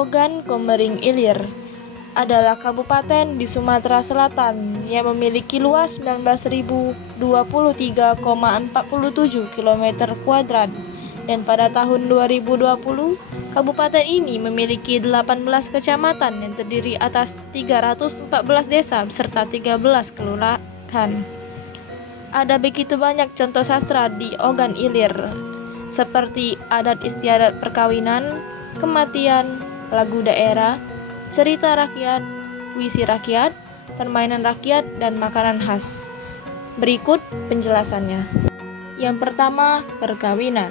Ogan Komering Ilir adalah kabupaten di Sumatera Selatan yang memiliki luas 19.023,47 km kuadrat dan pada tahun 2020 kabupaten ini memiliki 18 kecamatan yang terdiri atas 314 desa beserta 13 kelurahan. Ada begitu banyak contoh sastra di Ogan Ilir seperti adat istiadat perkawinan, kematian, lagu daerah, cerita rakyat, puisi rakyat, permainan rakyat, dan makanan khas. Berikut penjelasannya. Yang pertama, perkawinan.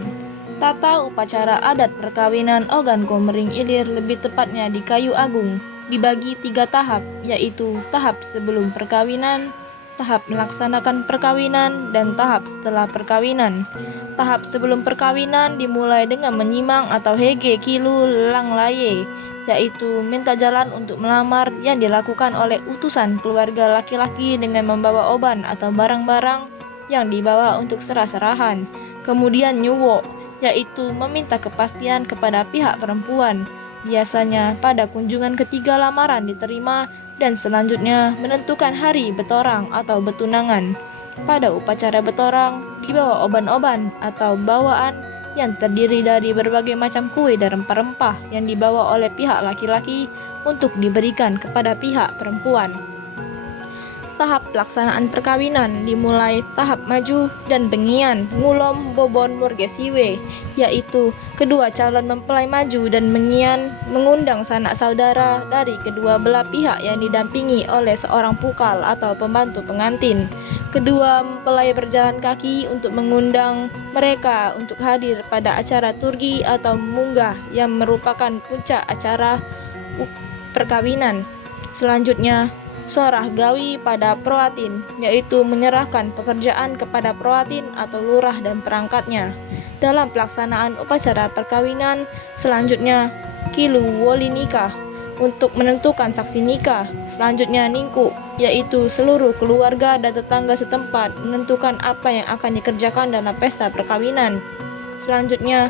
Tata upacara adat perkawinan Ogan Komering Ilir, lebih tepatnya di Kayu Agung, dibagi 3 tahap, yaitu tahap sebelum perkawinan, tahap melaksanakan perkawinan, dan tahap setelah perkawinan. Tahap sebelum perkawinan dimulai dengan menyimang atau hege kilu lang laye, yaitu minta jalan untuk melamar yang dilakukan oleh utusan keluarga laki-laki dengan membawa oban atau barang-barang yang dibawa untuk serah-serahan. Kemudian nyuwo, yaitu meminta kepastian kepada pihak perempuan. Biasanya pada kunjungan ketiga lamaran diterima dan selanjutnya menentukan hari betorang atau betunangan. Pada upacara betorang dibawa oban-oban atau bawaan yang terdiri dari berbagai macam kue dan rempah-rempah yang dibawa oleh pihak laki-laki untuk diberikan kepada pihak perempuan. Tahap pelaksanaan perkawinan dimulai tahap maju dan bengian ngulom bobon murgesiwe, yaitu kedua calon mempelai maju dan mengian mengundang sanak saudara dari kedua belah pihak yang didampingi oleh seorang pukal atau pembantu pengantin. Kedua mempelai berjalan kaki untuk mengundang mereka untuk hadir pada acara turgi atau munggah yang merupakan puncak acara perkawinan. Selanjutnya, sorah gawi pada proatin, yaitu menyerahkan pekerjaan kepada proatin atau lurah dan perangkatnya. Dalam pelaksanaan upacara perkawinan, selanjutnya kilu woli nikah untuk menentukan saksi nikah. Selanjutnya ningku, yaitu seluruh keluarga dan tetangga setempat menentukan apa yang akan dikerjakan dalam pesta perkawinan. Selanjutnya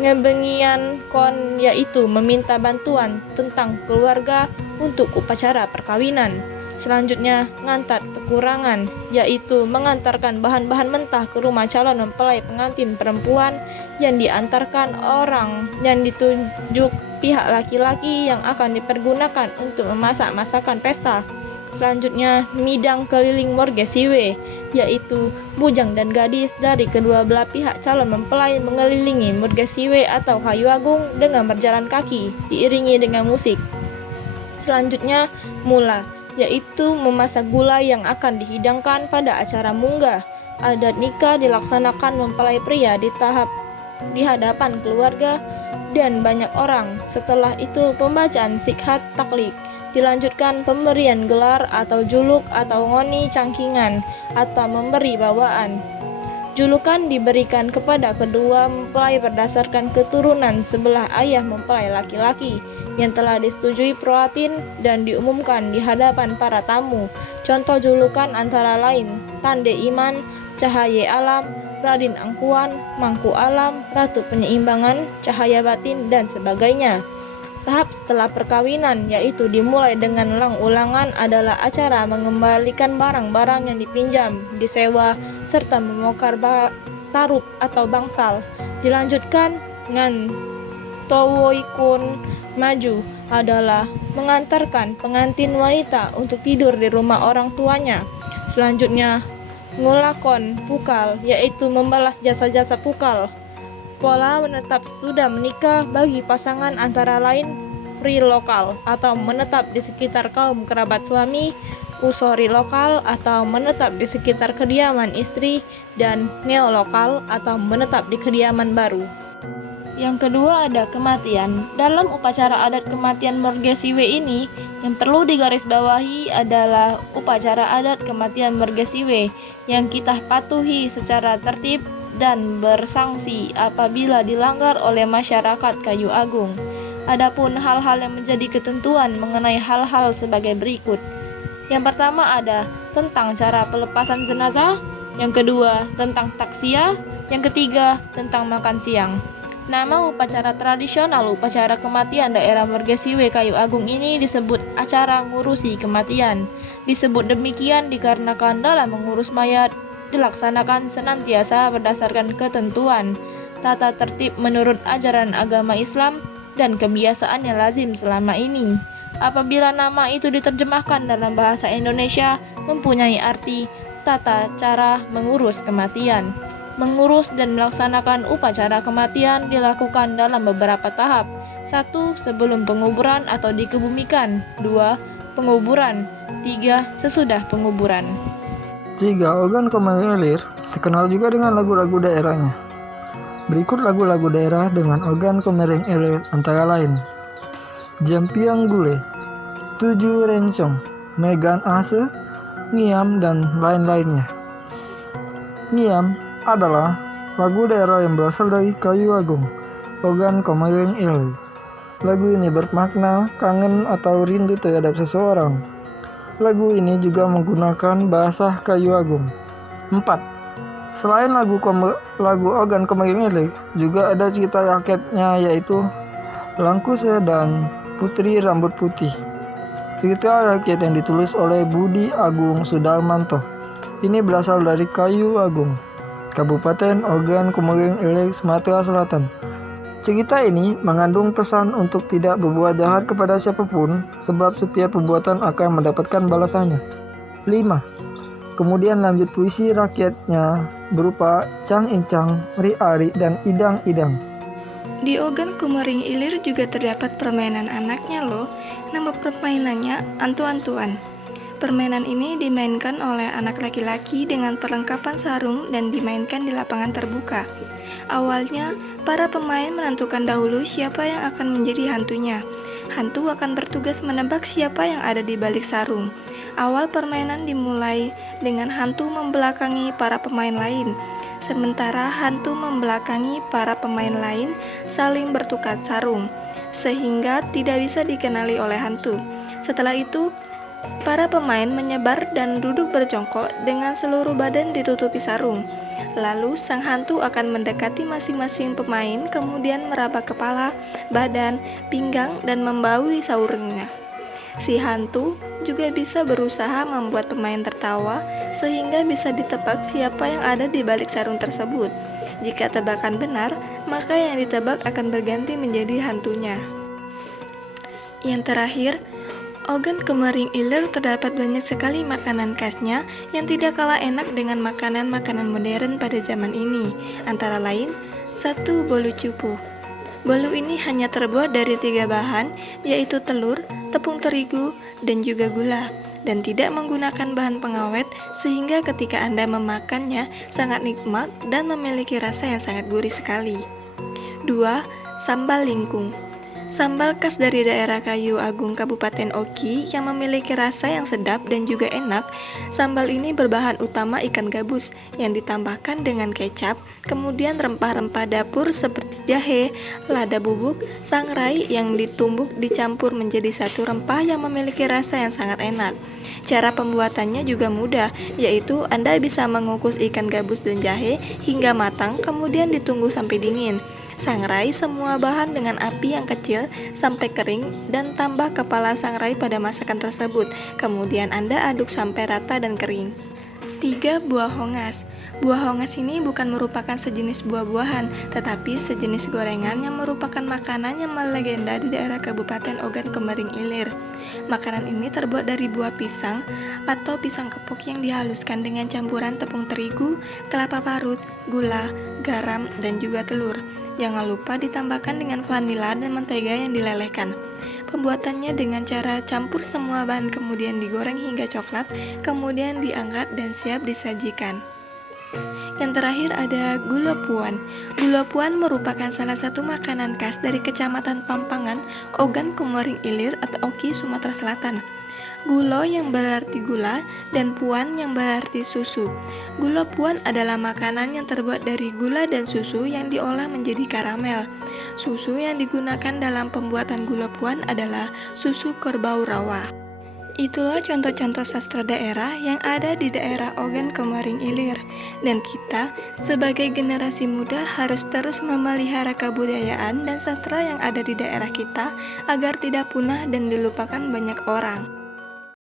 ngebengian kon, yaitu meminta bantuan tentang keluarga untuk upacara perkawinan. Selanjutnya ngantar kekurangan, yaitu mengantarkan bahan-bahan mentah ke rumah calon mempelai pengantin perempuan yang diantarkan orang yang ditunjuk pihak laki-laki yang akan dipergunakan untuk memasak masakan pesta. Selanjutnya midang keliling morgesiwe, yaitu bujang dan gadis dari kedua belah pihak calon mempelai mengelilingi morgesiwe atau kayu agung dengan berjalan kaki diiringi dengan musik. Selanjutnya mula, yaitu memasak gulai yang akan dihidangkan pada acara munggah. Adat nikah dilaksanakan mempelai pria di hadapan keluarga dan banyak orang. Setelah itu pembacaan sikhat taklik, dilanjutkan pemberian gelar atau juluk atau ngoni cangkingan atau memberi bawaan. Julukan diberikan kepada kedua mempelai berdasarkan keturunan sebelah ayah mempelai laki-laki yang telah disetujui proatin dan diumumkan di hadapan para tamu. Contoh julukan antara lain Tande Iman, Cahaye Alam, Radin Angkuan, Mangku Alam, Ratu Penyeimbangan, Cahaya Batin, dan sebagainya. Tahap setelah perkawinan, yaitu dimulai dengan lang ulangan, adalah acara mengembalikan barang-barang yang dipinjam, disewa, serta membongkar tarup atau bangsal. Dilanjutkan dengan towoikun maju, adalah mengantarkan pengantin wanita untuk tidur di rumah orang tuanya. Selanjutnya ngulakon pukal, yaitu membalas jasa-jasa pukal. Pola menetap sesudah menikah bagi pasangan antara lain pri lokal atau menetap di sekitar kaum kerabat suami, usori lokal atau menetap di sekitar kediaman istri, dan neolokal atau menetap di kediaman baru. Yang kedua ada kematian. Dalam upacara adat kematian Morgesiwe ini, yang perlu digarisbawahi adalah upacara adat kematian Morgesiwe yang kita patuhi secara tertib dan bersanksi apabila dilanggar oleh masyarakat Kayu Agung. Adapun hal-hal yang menjadi ketentuan mengenai hal-hal sebagai berikut. Yang pertama ada tentang cara pelepasan jenazah, yang kedua tentang taksiah, yang ketiga tentang makan siang. Nama upacara tradisional upacara kematian daerah Mergesiwe Kayu Agung ini disebut acara ngurusi kematian. Disebut demikian dikarenakan dalam mengurus mayat dilaksanakan senantiasa berdasarkan ketentuan tata tertib menurut ajaran agama Islam dan kebiasaan yang lazim selama ini. Apabila nama itu diterjemahkan dalam bahasa Indonesia mempunyai arti tata cara mengurus kematian. Mengurus dan melaksanakan upacara kematian dilakukan dalam beberapa tahap. 1. Sebelum penguburan atau dikebumikan. 2. Penguburan. 3. Sesudah penguburan. 3. Organ Komering Ilir terkenal juga dengan lagu-lagu daerahnya. Berikut lagu-lagu daerah dengan organ Komering Ilir antara lain: Jampiang Gule, Tujuh Rencong, Megan Ase, Ngiam, dan lain-lainnya. Ngiam adalah lagu daerah yang berasal dari Kayu Agung, organ Komering Ilir. Lagu ini bermakna kangen atau rindu terhadap seseorang. Lagu ini juga menggunakan bahasa Kayu Agung. 4. Selain lagu organ Komering Ilir, juga ada cerita rakyatnya yaitu Langkuse dan Putri Rambut Putih. Cerita rakyat yang ditulis oleh Budi Agung Sudarmanto. Ini berasal dari Kayu Agung, Kabupaten Organ Komering Ilir, Sumatera Selatan. Cerita ini mengandung pesan untuk tidak berbuat jahat kepada siapapun, sebab setiap perbuatan akan mendapatkan balasannya. 5. Kemudian lanjut puisi rakyatnya berupa Cang Incang, Ri Ari, dan Idang Idang. Di organ Komering Ilir juga terdapat permainan anaknya loh. Nama permainannya Antu-Antuan. Permainan ini dimainkan oleh anak laki-laki dengan perlengkapan sarung dan dimainkan di lapangan terbuka. Awalnya, para pemain menentukan dahulu siapa yang akan menjadi hantunya. Hantu akan bertugas menebak siapa yang ada di balik sarung. Awal permainan dimulai dengan hantu membelakangi para pemain lain. Sementara hantu membelakangi para pemain lain saling bertukar sarung, sehingga tidak bisa dikenali oleh hantu. Setelah itu, para pemain menyebar dan duduk berjongkok dengan seluruh badan ditutupi sarung. Lalu sang hantu akan mendekati masing-masing pemain, kemudian meraba kepala, badan, pinggang, dan membaui sarungnya. Si hantu juga bisa berusaha membuat pemain tertawa sehingga bisa ditebak siapa yang ada di balik sarung tersebut. Jika tebakan benar, maka yang ditebak akan berganti menjadi hantunya. Yang terakhir, organ Komering Ilir terdapat banyak sekali makanan khasnya yang tidak kalah enak dengan makanan-makanan modern pada zaman ini. Antara lain, 1. Bolu cupu. Bolu ini hanya terbuat dari 3 bahan, yaitu telur, tepung terigu, dan juga gula, dan tidak menggunakan bahan pengawet sehingga ketika Anda memakannya sangat nikmat dan memiliki rasa yang sangat gurih sekali. 2. Sambal lingkung. Sambal khas dari daerah Kayu Agung Kabupaten Oki yang memiliki rasa yang sedap dan juga enak. Sambal ini berbahan utama ikan gabus yang ditambahkan dengan kecap, kemudian rempah-rempah dapur seperti jahe, lada bubuk, sangrai yang ditumbuk dicampur menjadi satu rempah yang memiliki rasa yang sangat enak. Cara pembuatannya juga mudah, yaitu Anda bisa mengukus ikan gabus dan jahe hingga matang, kemudian ditunggu sampai dingin. Sangrai semua bahan dengan api yang kecil sampai kering dan tambah kepala sangrai pada masakan tersebut. Kemudian Anda aduk sampai rata dan kering. 3. Buah hongas. Buah hongas ini bukan merupakan sejenis buah-buahan, tetapi sejenis gorengan yang merupakan makanan yang melegenda di daerah Kabupaten Organ Komering Ilir. Makanan ini terbuat dari buah pisang atau pisang kepok yang dihaluskan dengan campuran tepung terigu, kelapa parut, gula, garam, dan juga telur. Jangan lupa ditambahkan dengan vanila dan mentega yang dilelehkan. Pembuatannya dengan cara campur semua bahan kemudian digoreng hingga coklat, kemudian diangkat dan siap disajikan. Yang terakhir ada gula puan. Gula puan merupakan salah satu makanan khas dari Kecamatan Pampangan, Organ Komering Ilir atau Oki, Sumatera Selatan. Gulo yang berarti gula dan puan yang berarti susu. Gula puan adalah makanan yang terbuat dari gula dan susu yang diolah menjadi karamel. Susu yang digunakan dalam pembuatan gula puan adalah susu kerbau rawa. Itulah contoh-contoh sastra daerah yang ada di daerah Ogan Komering Ilir. Dan kita sebagai generasi muda harus terus memelihara kebudayaan dan sastra yang ada di daerah kita agar tidak punah dan dilupakan banyak orang.